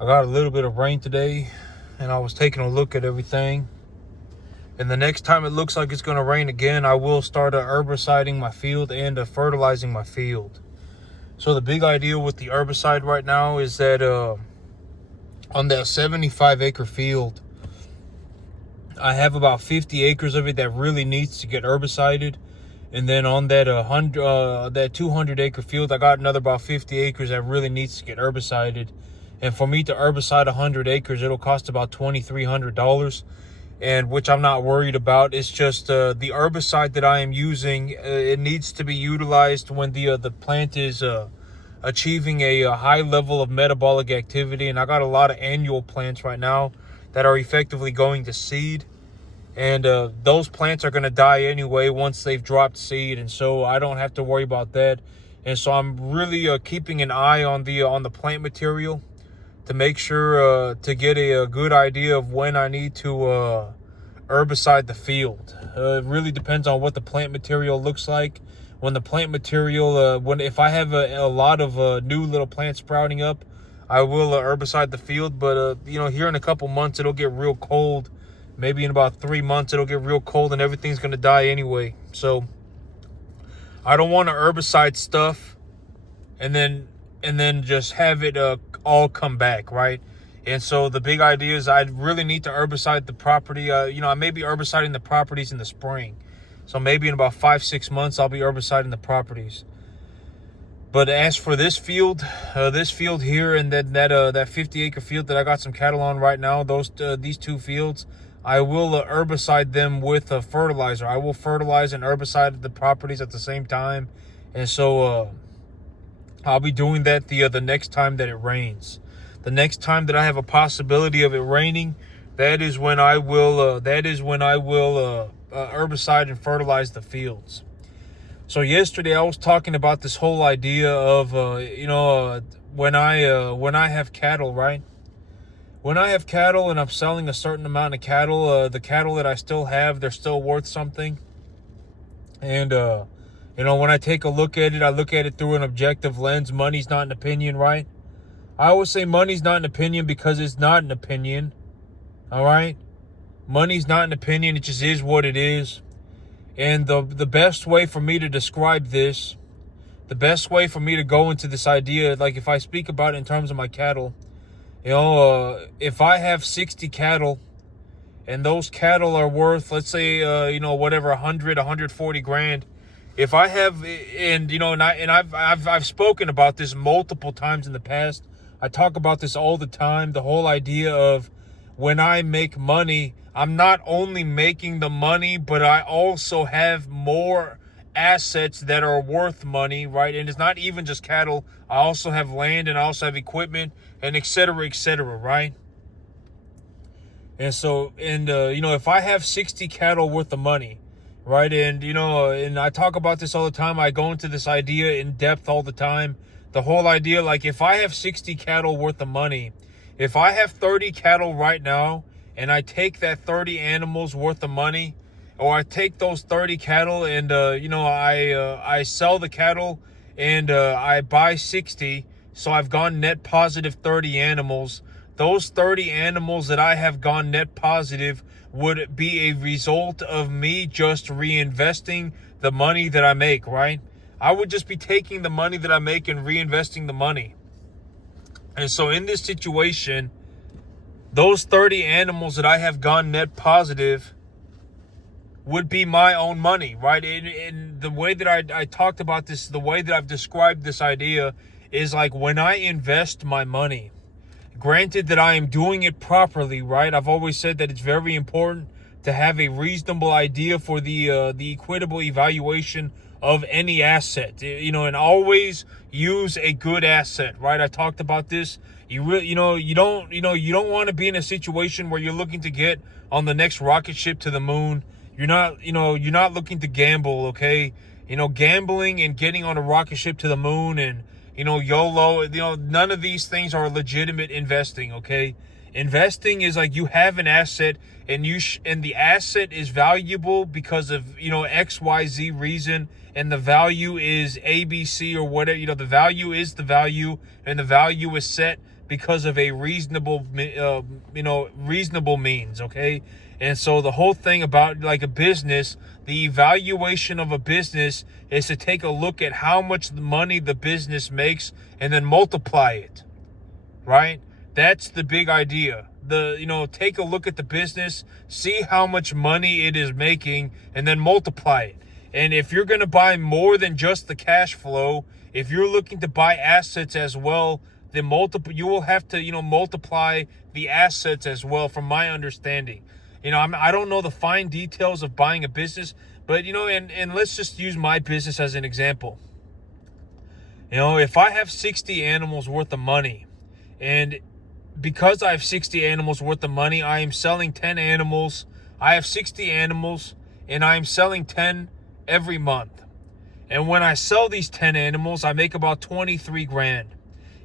I got a little bit of rain today, and I was taking a look at everything. And the next time it looks like it's going to rain again, I will start herbiciding my field and fertilizing my field. So the big idea with the herbicide right now is that on that 75-acre field, I have about 50 acres of it that really needs to get herbicided. And then on that 200-acre field, I got another about 50 acres that really needs to get herbicided. And for me to herbicide 100 acres, it'll cost about $2,300, and which I'm not worried about. It's just the herbicide that I am using. It needs to be utilized when the plant is achieving a high level of metabolic activity. And I got a lot of annual plants right now that are effectively going to seed. And those plants are going to die anyway once they've dropped seed, and so I don't have to worry about that. And so I'm really keeping an eye on the plant material to make sure to get a good idea of when I need to herbicide the field. It really depends on what the plant material looks like. When the plant material, if I have a lot of new little plants sprouting up, I will herbicide the field. But here in a couple months, it'll get real cold. Maybe in about 3 months, it'll get real cold and everything's going to die anyway. So I don't want to herbicide stuff and then just have it all come back, right? And so the big idea is I really need to herbicide the property. I may be herbiciding the properties in the spring. So maybe in about 5-6 months, I'll be herbiciding the properties. But as for this field here, and that 50-acre field that I got some cattle on right now, these two fields, I will herbicide them with a fertilizer. I will fertilize and herbicide the properties at the same time. And so I'll be doing that the next time that it rains. The next time that I have a possibility of it raining, that is when I will herbicide and fertilize the fields. So yesterday I was talking about this whole idea of when I have cattle, right? When I have cattle and I'm selling a certain amount of cattle, the cattle that I still have, they're still worth something. And, when I take a look at it, I look at it through an objective lens. Money's not an opinion, right? I always say money's not an opinion because it's not an opinion. All right? Money's not an opinion. It just is what it is. And the best way for me to describe this, the best way for me to go into this idea, like if I speak about it in terms of my cattle, if I have 60 cattle and those cattle are worth, let's say, 140 grand. If I have, I've spoken about this multiple times in the past. I talk about this all the time. The whole idea of when I make money, I'm not only making the money, but I also have more assets that are worth money, right? And it's not even just cattle. I also have land and I also have equipment and et cetera, right? And so, if I have 60 cattle worth of money, right? And I talk about this all the time. I go into this idea in depth all the time. The whole idea, like if I have 60 cattle worth of money, if I have 30 cattle right now and I take that 30 animals worth of money, or I take those 30 cattle and, I sell the cattle and I buy 60. So I've gone net positive 30 animals. Those 30 animals that I have gone net positive would be a result of me just reinvesting the money that I make, right? I would just be taking the money that I make and reinvesting the money. And so in this situation, those 30 animals that I have gone net positive would be my own money, right? And the way that I talked about this, the way that I've described this idea is like when I invest my money, granted that I am doing it properly, right? I've always said that it's very important to have a reasonable idea for the equitable evaluation of any asset, and always use a good asset, right? I talked about this. You don't want to be in a situation where you're looking to get on the next rocket ship to the moon. You're not looking to gamble, okay? Gambling and getting on a rocket ship to the moon and YOLO, none of these things are legitimate investing, okay? Investing is like you have an asset and and the asset is valuable because of, XYZ reason, and the value is ABC or whatever, the value is the value, and the value is set because of a reasonable reasonable means. Okay. And so the whole thing about like a business, the evaluation of a business is to take a look at how much money the business makes and then multiply it, right? That's the big idea. Take a look at the business, see how much money it is making, and then multiply it. And if you're going to buy more than just the cash flow, if you're looking to buy assets as well, then you will have to, multiply the assets as well, from my understanding. I don't know the fine details of buying a business, but, and let's just use my business as an example. If I have 60 animals worth of money, and because I have 60 animals worth of money, I am selling 10 animals. I have 60 animals, and I am selling 10 every month. And when I sell these 10 animals, I make about 23 grand.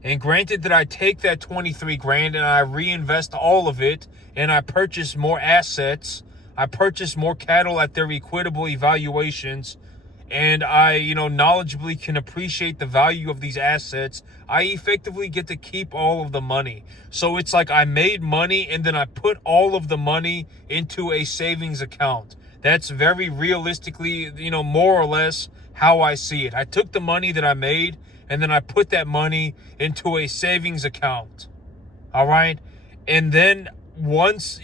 And granted that I take that 23 grand and I reinvest all of it, and I purchase more assets, I purchase more cattle at their equitable evaluations, and I, knowledgeably can appreciate the value of these assets, I effectively get to keep all of the money. So it's like I made money and then I put all of the money into a savings account. That's very realistically, more or less how I see it. I took the money that I made and then I put that money into a savings account. All right. And then once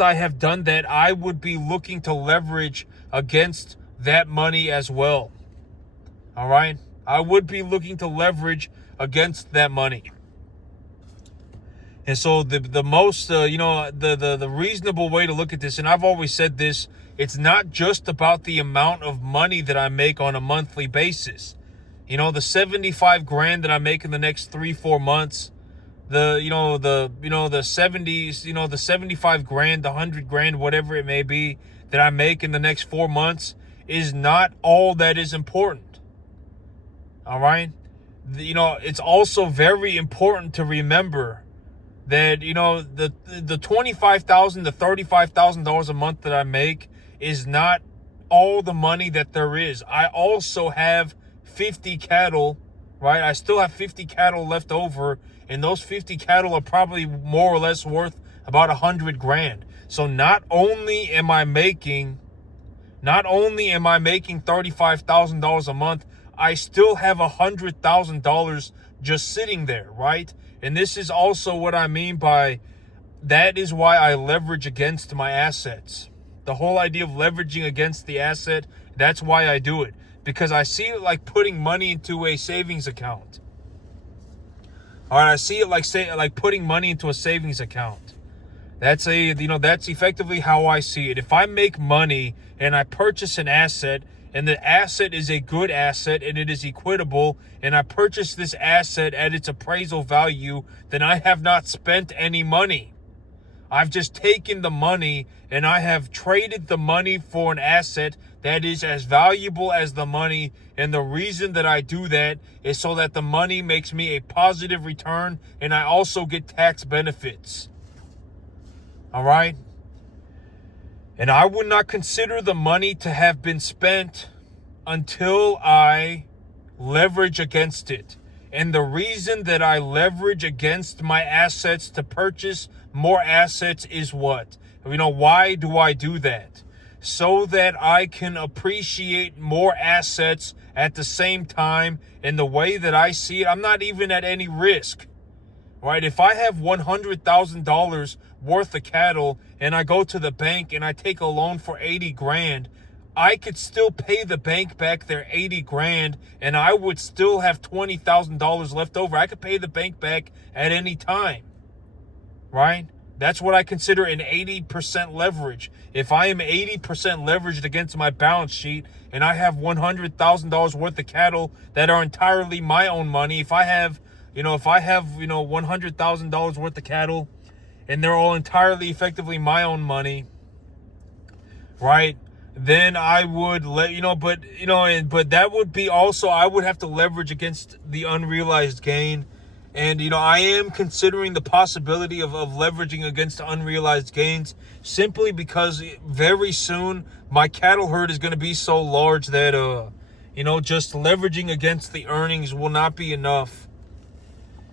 I have done that, I would be looking to leverage against that money as well. All right. I would be looking to leverage against that money. And so the most, the reasonable way to look at this, and I've always said this, it's not just about the amount of money that I make on a monthly basis. The 75 grand that I make in the next 3-4 months, the 70s, the 75 grand, the 100 grand, whatever it may be that I make in the next 4 months is not all that is important. All right. It's also very important to remember that, the $25,000 to $35,000 a month that I make is not all the money that there is. I also have 50 cattle, right? I still have 50 cattle left over, and those 50 cattle are probably more or less worth about 100 grand. So not only am I making $35,000 a month, I still have $100,000 just sitting there, right? And this is also what I mean by, that is why I leverage against my assets. The whole idea of leveraging against the asset, that's why I do it. Because I see it like putting money into a savings account. All right, I see it like putting money into a savings account. That's effectively how I see it. If I make money and I purchase an asset, and the asset is a good asset and it is equitable, and I purchase this asset at its appraisal value, then I have not spent any money. I've just taken the money and I have traded the money for an asset that is as valuable as the money. And the reason that I do that is so that the money makes me a positive return, and I also get tax benefits. All right. And I would not consider the money to have been spent until I leverage against it. And the reason that I leverage against my assets to purchase more assets is what? Why do I do that? So that I can appreciate more assets at the same time. And the way that I see it, I'm not even at any risk. Right? If I have $100,000 worth of cattle and I go to the bank and I take a loan for 80 grand, I could still pay the bank back their 80 grand and I would still have $20,000 left over. I could pay the bank back at any time. Right? That's what I consider an 80% leverage. If I am 80% leveraged against my balance sheet and I have $100,000 worth of cattle that are entirely my own money, if I have $100,000 worth of cattle and they're all entirely effectively my own money, right? Then I would but that would be also, I would have to leverage against the unrealized gain. And, I am considering the possibility of leveraging against unrealized gains, simply because very soon my cattle herd is going to be so large that, just leveraging against the earnings will not be enough.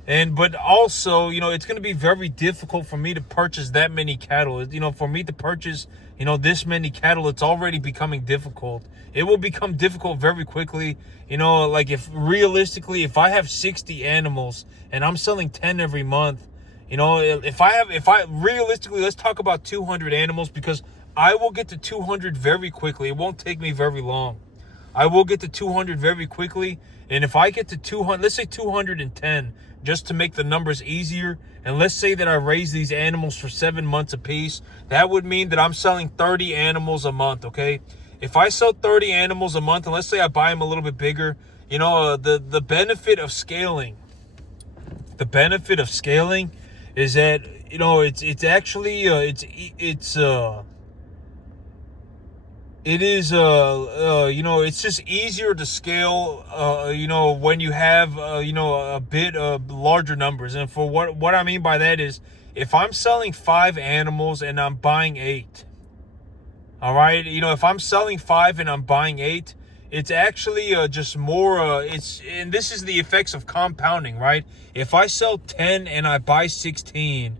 But also, it's going to be very difficult for me to purchase that many cattle. For me to purchase, this many cattle, it's already becoming difficult. It will become difficult very quickly. Like if realistically, if I have 60 animals and I'm selling 10 every month, if I realistically, let's talk about 200 animals, because I will get to 200 very quickly. It won't take me very long. I will get to 200 very quickly. And if I get to 200, let's say 210, just to make the numbers easier, and let's say that I raise these animals for 7 months apiece, that would mean that I'm selling 30 animals a month, okay? If I sell 30 animals a month, and let's say I buy them a little bit bigger, the benefit of scaling, is that, it's actually, it's just easier to scale, when you have, a bit of larger numbers. And for what I mean by that is, if I'm selling 5 animals and I'm buying 8, all right, if I'm selling 5 and I'm buying 8, it's actually just more, and this is the effects of compounding, right? If I sell 10 and I buy 16,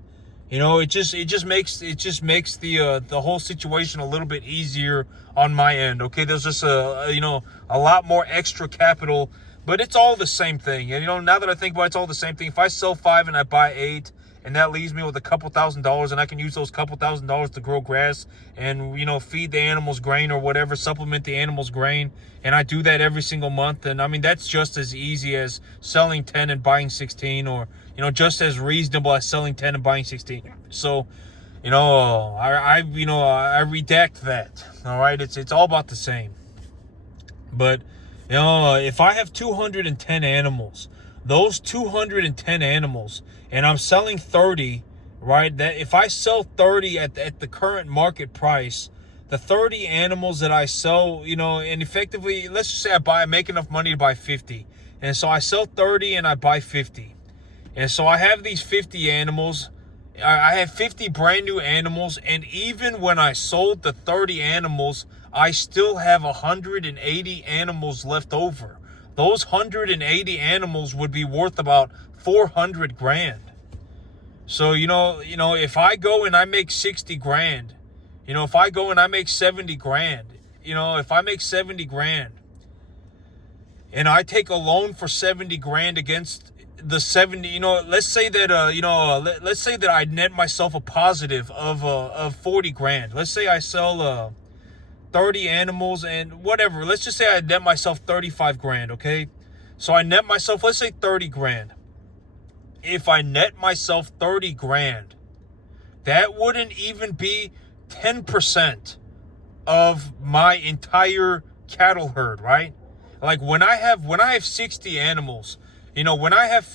it just makes the whole situation a little bit easier on my end. Okay, there's just a lot more extra capital, but it's all the same thing. And now that I think about it, it's all the same thing. If I sell 5 and I buy 8, and that leaves me with a couple $1,000s, and I can use those couple $1,000s to grow grass and feed the animals grain or whatever, supplement the animals grain, and I do that every single month. And I mean, that's just as easy as selling 10 and buying 16, or just as reasonable as selling 10 and buying 16. So I redact that. All right, it's all about the same. But if I have 210 animals, those 210 animals, and I'm selling 30, right? That if I sell 30 at the current market price, the 30 animals that I sell, and effectively, let's just say I make enough money to buy 50. And so I sell 30 and I buy 50. And so I have these 50 animals. I have 50 brand new animals. And even when I sold the 30 animals, I still have 180 animals left over. Those 180 animals would be worth about 400 grand. So, if I go and I make 60 grand, if I go and I make 70 grand, if I make 70 grand and I take a loan for 70 grand against the 70, let's say that, let's say that I net myself a positive of 40 grand. Let's say I sell, 30 animals and whatever. Let's just say I net myself 35 grand, okay? So I net myself, let's say 30 grand. If I net myself 30 grand, that wouldn't even be 10% of my entire cattle herd, right? Like when I have 60 animals, when I have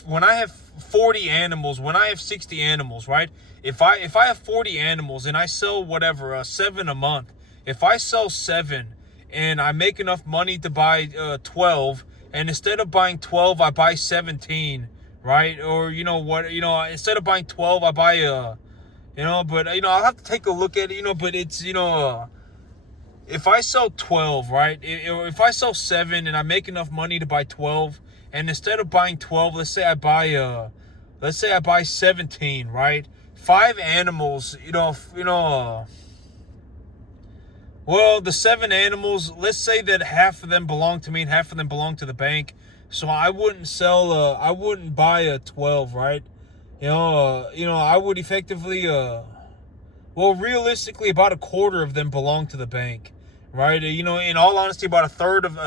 40 animals, when I have 60 animals, right? If I have 40 animals and I sell whatever, 7 a month, if I sell 7 and I make enough money to buy 12, and instead of buying 12, I buy 17, right? Or instead of buying 12, I buy but I'll have to take a look at it, but it's if I sell 12, right? If I sell 7 and I make enough money to buy 12, and instead of buying 12, let's say I buy 17, right? 5 animals, well, the 7 animals, let's say that half of them belong to me and half of them belong to the bank. So I wouldn't buy a 12, right? I would effectively, realistically, about a quarter of them belong to the bank, right? In all honesty, about a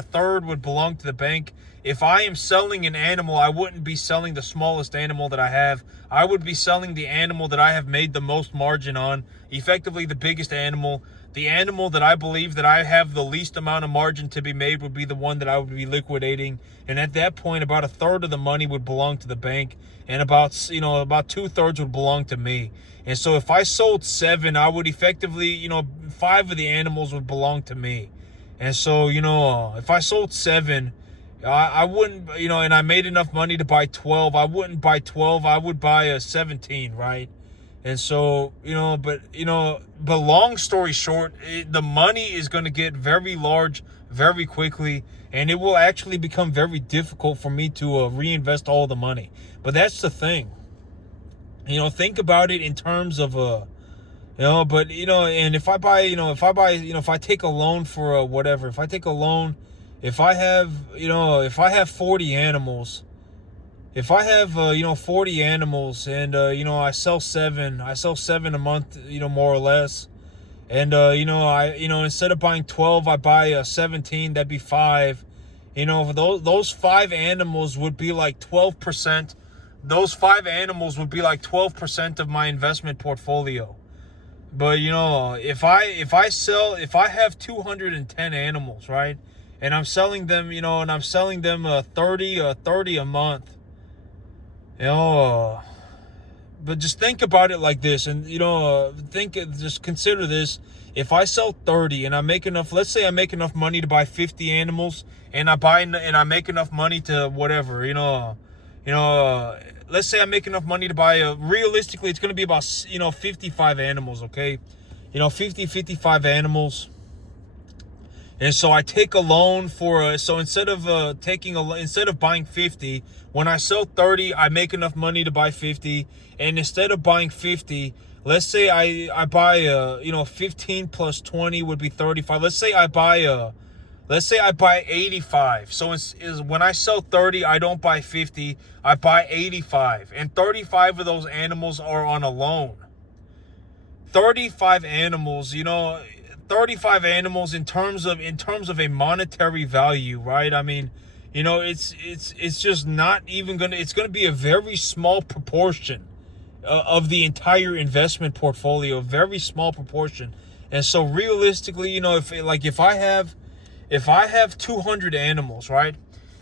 third would belong to the bank. If I am selling an animal, I wouldn't be selling the smallest animal that I have. I would be selling the animal that I have made the most margin on, effectively the biggest animal. The animal that I believe that I have the least amount of margin to be made would be the one that I would be liquidating. And at that point, about a third of the money would belong to the bank, and about 2/3 would belong to me. And so if I sold 7, I would effectively, 5 of the animals would belong to me. And so, if I sold 7, I wouldn't, and I made enough money to buy 12, I wouldn't buy 12, I would buy a 17, right? And so, but long story short, the money is going to get very large very quickly, and it will actually become very difficult for me to reinvest all the money. But that's the thing. Think about it in terms of and if I take a loan for whatever, if I take a loan, if I have 40 animals, if I have 40 animals, and I sell seven a month, more or less, and instead of buying 12, I buy 17, that'd be 5. Those 5 animals would be like 12%. Those 5 animals would be like 12% of my investment portfolio. But if I have 210 animals, right, and I'm selling them, 30 a month, but just think about it like this, and just consider this. If I sell 30 and I make enough, let's say I make enough money to buy 50 animals, and I make enough money to whatever, let's say I make enough money to buy realistically it's going to be about 55 animals, okay? 55 animals. And so I take a loan for so instead of buying 50, when I sell 30, I make enough money to buy 50, and instead of buying 50, let's say I buy 15 plus 20 would be 35. Let's say I buy 85. So when I sell 30, I don't buy 50, I buy 85, and 35 of those animals are on a loan. 35 animals, 35 animals in terms of a monetary value, right? I mean, it's just not even it's going to be a very small proportion of the entire investment portfolio, a very small proportion. And so realistically, if I have 200 animals, right?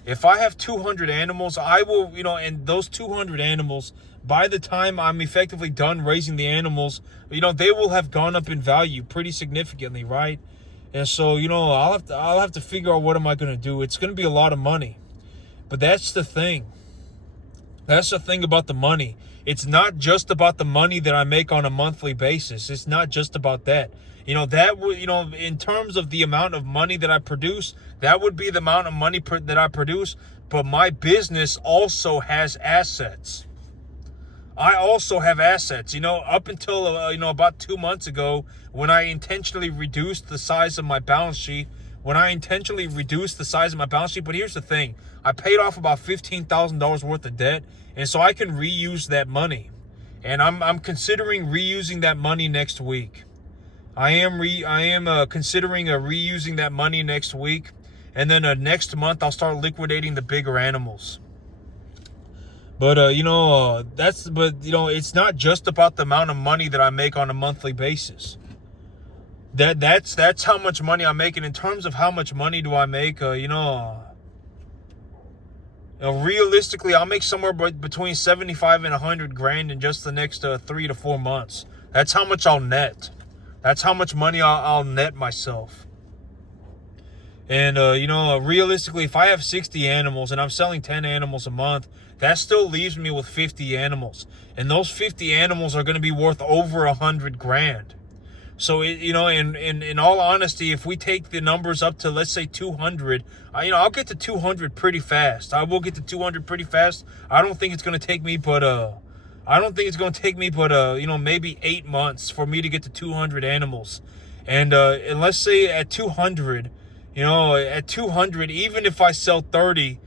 If I have 200 animals, I will, and those 200 animals, by the time I'm effectively done raising the animals, they will have gone up in value pretty significantly, right? And so, I'll have to figure out what am I going to do. It's going to be a lot of money. But that's the thing. That's the thing about the money. It's not just about the money that I make on a monthly basis. It's not just about that. That would, in terms of the amount of money that I produce, that would be the amount of money that I produce. But my business also has assets. I also have assets. Up until, about 2 months ago, when I intentionally reduced the size of my balance sheet, But here's the thing. I paid off about $15,000 worth of debt, and so I can reuse that money. And I'm considering reusing that money next week. I am considering reusing that money next week, and then next month I'll start liquidating the bigger animals. But it's not just about the amount of money that I make on a monthly basis. That's how much money I'm making. In terms of how much money do I make, realistically, I'll make somewhere between 75 and 100 grand in just the next 3 to 4 months. That's how much I'll net. That's how much money I'll net myself. And, realistically, if I have 60 animals and I'm selling 10 animals a month, that still leaves me with 50 animals. And those 50 animals are going to be worth over 100 grand. So, in all honesty, if we take the numbers up to, let's say, 200, I'll get to 200 pretty fast. I will get to 200 pretty fast. I don't think it's going to take me but maybe 8 months for me to get to 200 animals. And let's say at 200, even if I sell 30,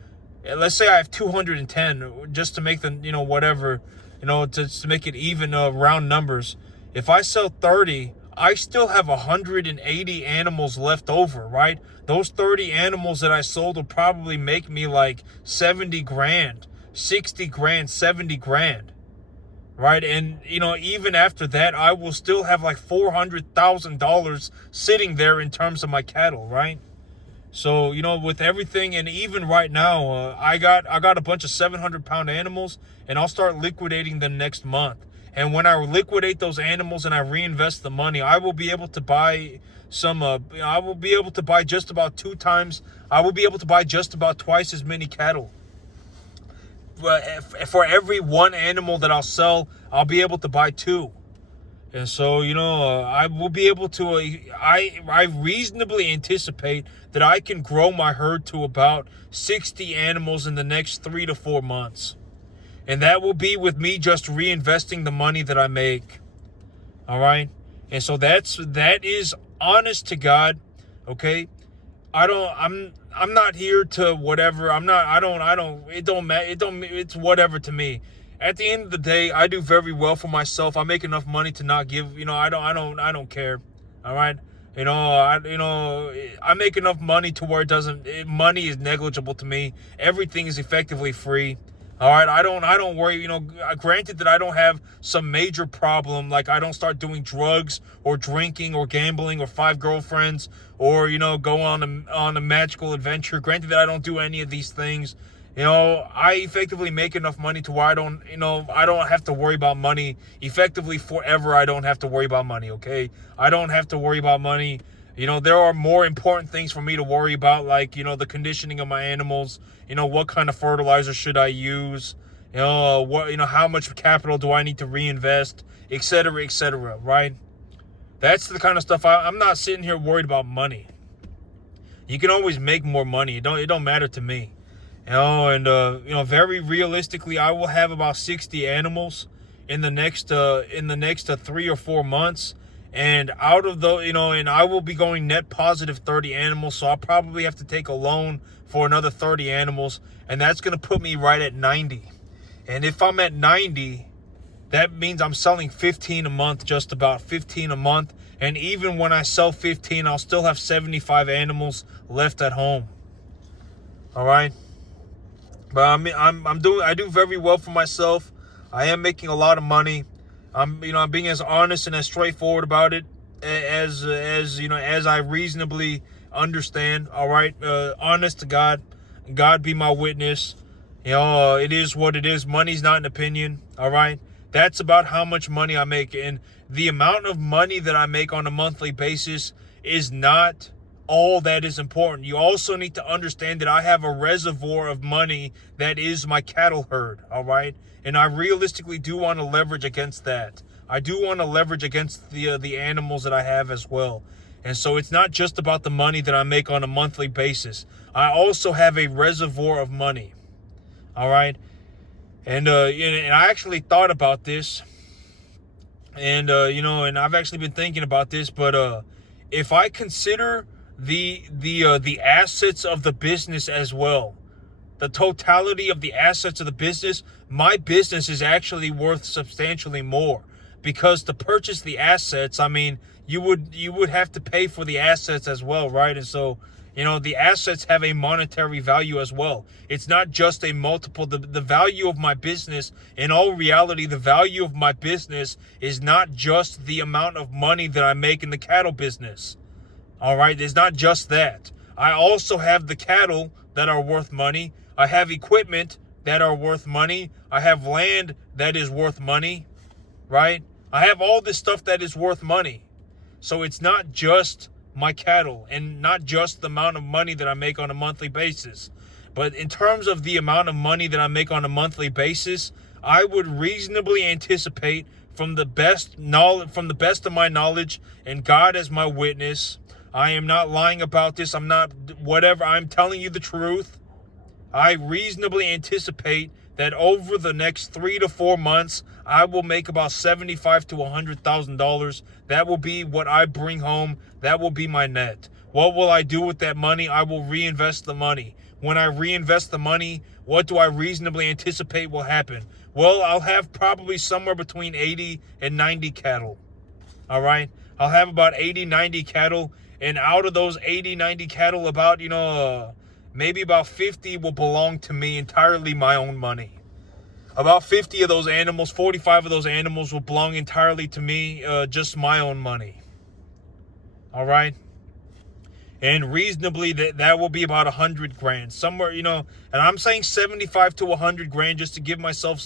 let's say I have 210, just to make them, to make it even, round numbers. If I sell 30, I still have 180 animals left over, right? Those 30 animals that I sold will probably make me like 70 grand, 60 grand, 70 grand, right? And, even after that, I will still have like $400,000 sitting there in terms of my cattle, right? So, with everything, and even right now, I got a bunch of 700-pound animals, and I'll start liquidating them next month. And when I liquidate those animals and I reinvest the money, I will be able to buy just about 2 times. I will be able to buy just about twice as many cattle. For every 1 animal that I'll sell, I'll be able to buy 2. And so, I will be able to, I reasonably anticipate that I can grow my herd to about 60 animals in the next 3 to 4 months. And that will be with me just reinvesting the money that I make. All right. And so that is honest to God. Okay. I'm not here to whatever. It don't matter. It's whatever to me. At the end of the day, I do very well for myself. I make enough money to not give, I don't care. All right. I make enough money to where money is negligible to me. Everything is effectively free. All right, I don't worry, granted that I don't have some major problem, like I don't start doing drugs or drinking or gambling or 5 girlfriends or, go on a magical adventure. Granted that I don't do any of these things. I effectively make enough money to where I don't have to worry about money effectively forever. I don't have to worry about money, okay? I don't have to worry about money. There are more important things for me to worry about, like, the conditioning of my animals, what kind of fertilizer should I use, how much capital do I need to reinvest, etc., right? That's the kind of stuff I'm not sitting here worried about money. You can always make more money. It don't matter to me. And very realistically, I will have about 60 animals in the next 3 or 4 months. And out of and I will be going net positive 30 animals. So I'll probably have to take a loan for another 30 animals. And that's going to put me right at 90. And if I'm at 90, that means I'm selling 15 a month, just about 15 a month. And even when I sell 15, I'll still have 75 animals left at home. All right. But I do very well for myself. I am making a lot of money. I'm being as honest and as straightforward about it as I reasonably understand. All right, honest to God, God be my witness. It is what it is. Money's not an opinion. All right, that's about how much money I make, and the amount of money that I make on a monthly basis is not all that is important. You also need to understand that I have a reservoir of money that is my cattle herd, all right? And I realistically do want to leverage against that. I do want to leverage against the animals that I have as well. And so it's not just about the money that I make on a monthly basis. I also have a reservoir of money, all right? And I actually thought about this, and and I've actually been thinking about this, but if I consider the assets of the business as well, the totality of the assets of the business, my business is actually worth substantially more, because to purchase the assets, I mean, you would have to pay for the assets as well, right? And so, the assets have a monetary value as well. It's not just a multiple. The value of my business, in all reality, the value of my business is not just the amount of money that I make in the cattle business. All right, it's not just that. I also have the cattle that are worth money. I have equipment that are worth money. I have land that is worth money, right? I have all this stuff that is worth money. So it's not just my cattle and not just the amount of money that I make on a monthly basis. But in terms of the amount of money that I make on a monthly basis, I would reasonably anticipate, from the best of my knowledge, and God as my witness, I am not lying about this. I'm telling you the truth. I reasonably anticipate that over the next 3 to 4 months, I will make about $75,000 to $100,000. That will be what I bring home. That will be my net. What will I do with that money? I will reinvest the money. When I reinvest the money, what do I reasonably anticipate will happen? Well, I'll have probably somewhere between 80 and 90 cattle. All right? I'll have about 80, 90 cattle. And out of those 80, 90 cattle, about, maybe about 50 will belong to me, entirely my own money. About 50 of those animals, 45 of those animals will belong entirely to me, just my own money. All right? And reasonably, that will be about 100 grand somewhere, and I'm saying 75 to 100 grand just to give myself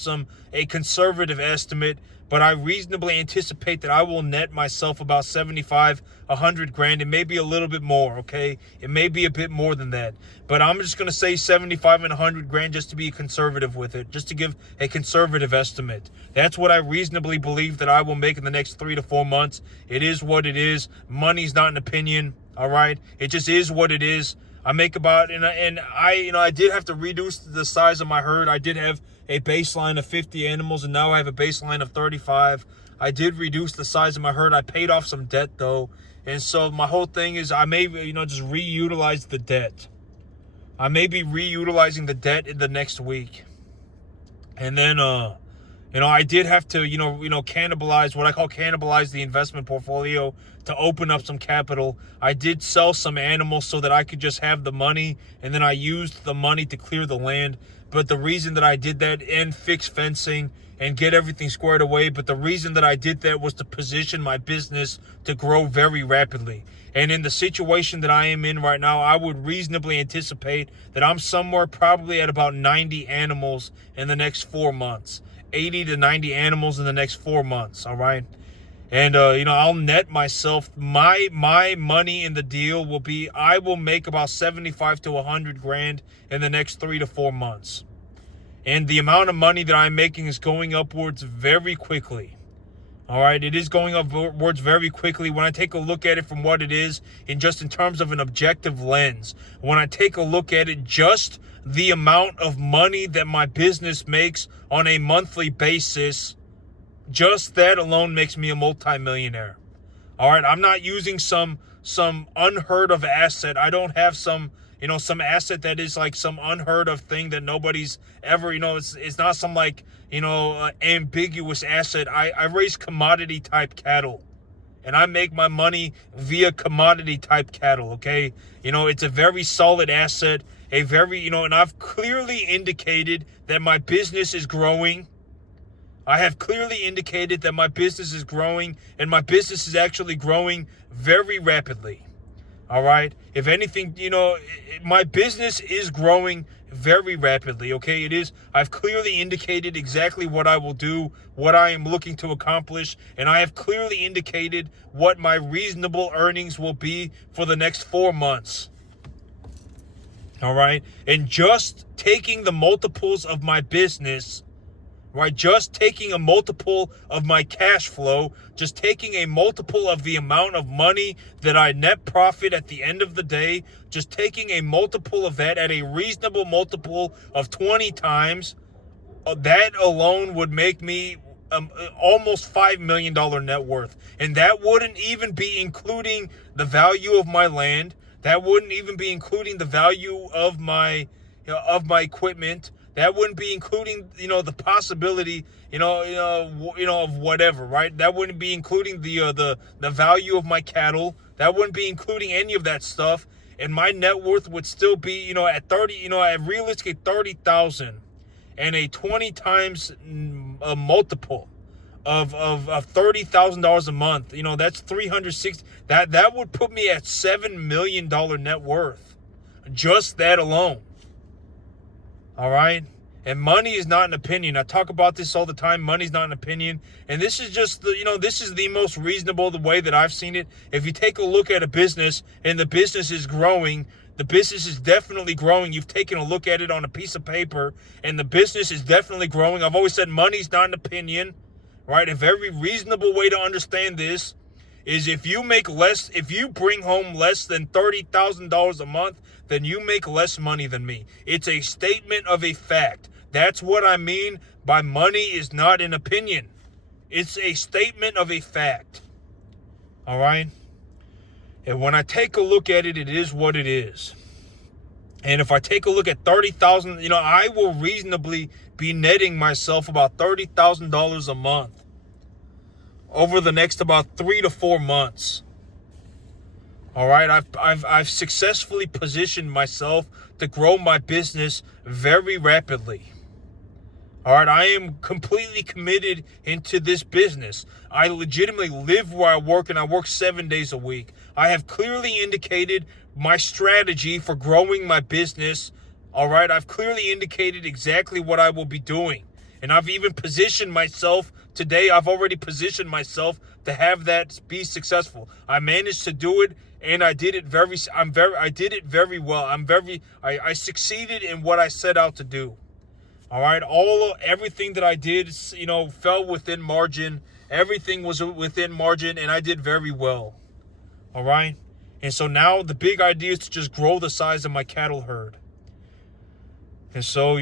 a conservative estimate. But I reasonably anticipate that I will net myself about 75, 100 grand. It may be a little bit more, okay? It may be a bit more than that. But I'm just going to say 75 and 100 grand just to be conservative with it, just to give a conservative estimate. That's what I reasonably believe that I will make in the next 3 to 4 months. It is what it is. Money's not an opinion. All right, it just is what it is. I make about, and I did have to reduce the size of my herd. I did have a baseline of 50 animals, and now I have a baseline of 35. I did reduce the size of my herd. I paid off some debt though, and so my whole thing is I may just reutilize the debt. I may be reutilizing the debt in the next week, and then I did have to, cannibalize what I call cannibalize the investment portfolio to open up some capital. I did sell some animals so that I could just have the money, and then I used the money to clear the land. But the reason that I did that and fix fencing and get everything squared away, but the reason that I did that was to position my business to grow very rapidly. And in the situation that I am in right now, I would reasonably anticipate that I'm somewhere probably at about 90 animals in the next 4 months. 80 to 90 animals in the next 4 months, all right? And, I'll net myself, my money in the deal will be, I will make about 75 to 100 grand in the next 3 to 4 months. And the amount of money that I'm making is going upwards very quickly. All right, it is going upwards very quickly when I take a look at it from what it is in terms of an objective lens. When I take a look at it, just the amount of money that my business makes on a monthly basis, just that alone makes me a multimillionaire. All right, I'm not using some unheard of asset. I don't have some asset that is like some unheard of thing that nobody's ever, it's not some ambiguous asset. I raise commodity type cattle, and I make my money via commodity type cattle, okay? It's a very solid asset, and I've clearly indicated that my business is growing. I have clearly indicated that my business is growing, and my business is actually growing very rapidly. All right. If anything, my business is growing very rapidly. Okay. It is. I've clearly indicated exactly what I will do, what I am looking to accomplish. And I have clearly indicated what my reasonable earnings will be for the next 4 months. All right. And just taking the multiples of my business, right? Just taking a multiple of my cash flow, just taking a multiple of the amount of money that I net profit at the end of the day, just taking a multiple of that at a reasonable multiple of 20 times, that alone would make me almost $5 million net worth. And that wouldn't even be including the value of my land. That wouldn't even be including the value of my equipment. That wouldn't be including, the possibility, of whatever, right? That wouldn't be including the value of my cattle. That wouldn't be including any of that stuff. And my net worth would still be, at 30, at realistically 30,000 and a 20 times a multiple of $30,000 a month. That's 360. That would put me at $7 million net worth. Just that alone. All right. And money is not an opinion. I talk about this all the time. Money's not an opinion. And this is just this is the most reasonable, the way that I've seen it. If you take a look at a business and the business is growing, the business is definitely growing. You've taken a look at it on a piece of paper and the business is definitely growing. I've always said money's not an opinion, right? A very reasonable way to understand this is if you bring home less than $30,000 a month, then you make less money than me. It's a statement of a fact. That's what I mean by money is not an opinion. It's a statement of a fact. All right? And when I take a look at it, it is what it is. And if I take a look at 30,000, I will reasonably be netting myself about $30,000 a month over the next about 3 to 4 months. All right, I've successfully positioned myself to grow my business very rapidly. All right, I am completely committed into this business. I legitimately live where I work, and I work 7 days a week. I have clearly indicated my strategy for growing my business. All right, I've clearly indicated exactly what I will be doing. And I've even positioned myself today. I've already positioned myself to have that be successful. I managed to do it, and I did it I did it very well. I succeeded in what I set out to do. All right, everything that I did, fell within margin. Everything was within margin, and I did very well. All right, and so now the big idea is to just grow the size of my cattle herd. And so,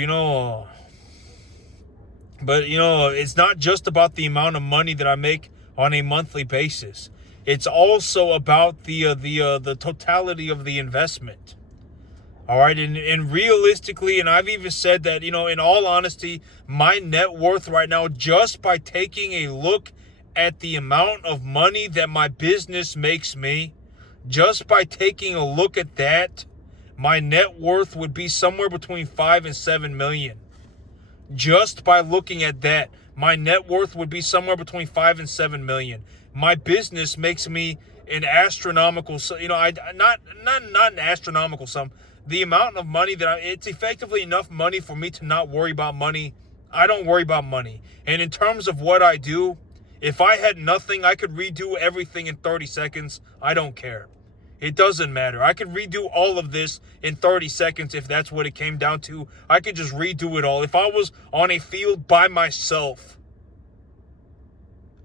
but it's not just about the amount of money that I make on a monthly basis. It's also about the totality of the investment. All right, and realistically, and I've even said that, in all honesty, my net worth right now, just by taking a look at the amount of money that my business makes me, just by taking a look at that, my net worth would be somewhere between 5 and 7 million. Just by looking at that, my net worth would be somewhere between 5 and 7 million. My business makes me an astronomical, not an astronomical sum. The amount of money it's effectively enough money for me to not worry about money. I don't worry about money. And in terms of what I do, if I had nothing, I could redo everything in 30 seconds. I don't care. It doesn't matter. I could redo all of this in 30 seconds if that's what it came down to. I could just redo it all. If I was on a field by myself,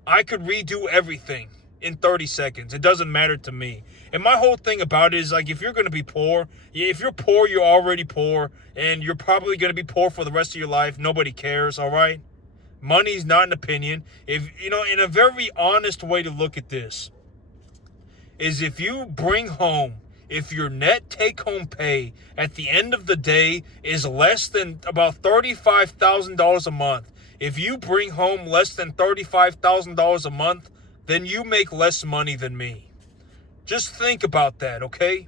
I could redo everything in 30 seconds. It doesn't matter to me. And my whole thing about it is, like, if you're going to be poor, if you're poor, you're already poor, and you're probably going to be poor for the rest of your life. Nobody cares, all right? Money's not an opinion. If, in a very honest way to look at this, is if you bring home, if your net take-home pay at the end of the day is less than about $35,000 a month, if you bring home less than $35,000 a month, then you make less money than me. Just think about that, okay?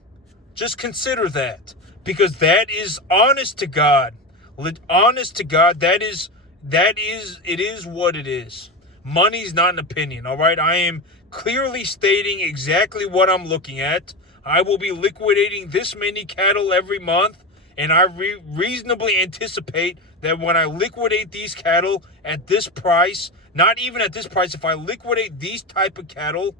Just consider that, because that is honest to God. Honest to God, it is what it is. Money's not an opinion, all right? I am clearly stating exactly what I'm looking at. I will be liquidating this many cattle every month, and I reasonably anticipate that when I liquidate these cattle at this price, not even at this price, if I liquidate these type of cattle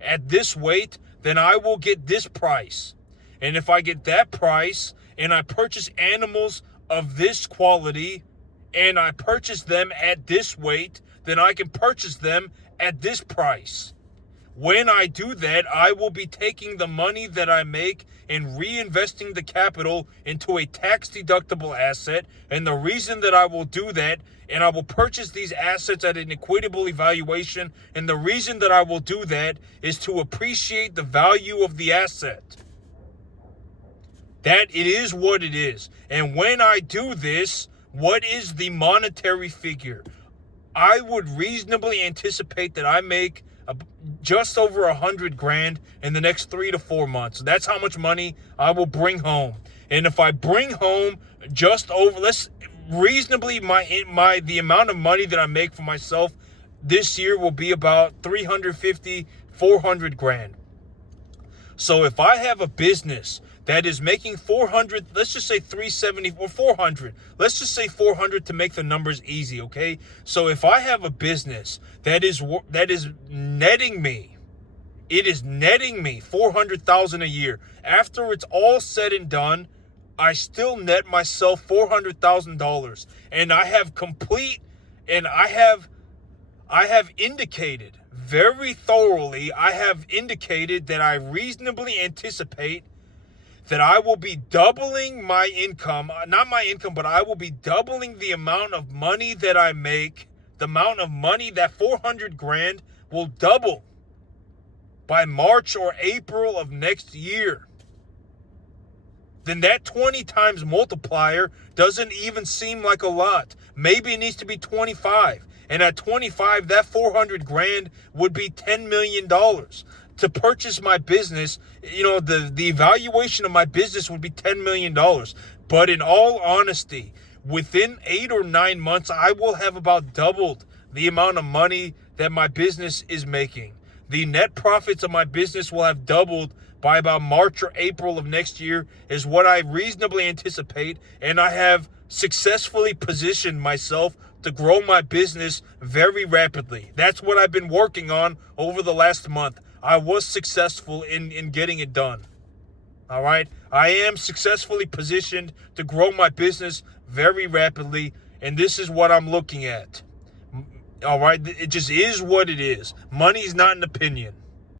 at this weight, then I will get this price. And if I get that price and I purchase animals of this quality and I purchase them at this weight, then I can purchase them at this price. When I do that, I will be taking the money that I make and reinvesting the capital into a tax-deductible asset. And the reason that I will do that, and I will purchase these assets at an equitable evaluation, and the reason that I will do that is to appreciate the value of the asset. That it is what it is. And when I do this, what is the monetary figure? I would reasonably anticipate that I make just over 100 grand in the next 3 to 4 months. That's how much money I will bring home. And if I bring home just over, reasonably, the amount of money that I make for myself this year will be about 350, 400 grand. So if I have a business that is making 400, let's just say 370 or 400. Let's just say 400 to make the numbers easy, okay? So if I have a business that is netting me, it is netting me $400,000 a year. After it's all said and done, I still net myself $400,000, and I have indicated very thoroughly. I have indicated that I reasonably anticipate that I will be doubling my income, not my income, but I will be doubling the amount of money that I make. The amount of money, that 400 grand will double by March or April of next year. Then that 20 times multiplier doesn't even seem like a lot. Maybe it needs to be 25. And at 25, that 400 grand would be $10 million. To purchase my business, the evaluation of my business would be $10 million. But in all honesty, within 8 or 9 months, I will have about doubled the amount of money that my business is making. The net profits of my business will have doubled by about March or April of next year is what I reasonably anticipate, and I have successfully positioned myself to grow my business very rapidly. That's what I've been working on over the last month. I was successful in getting it done. All right? I am successfully positioned to grow my business very rapidly, and this is what I'm looking at. All right? It just is what it is. Money's not an opinion.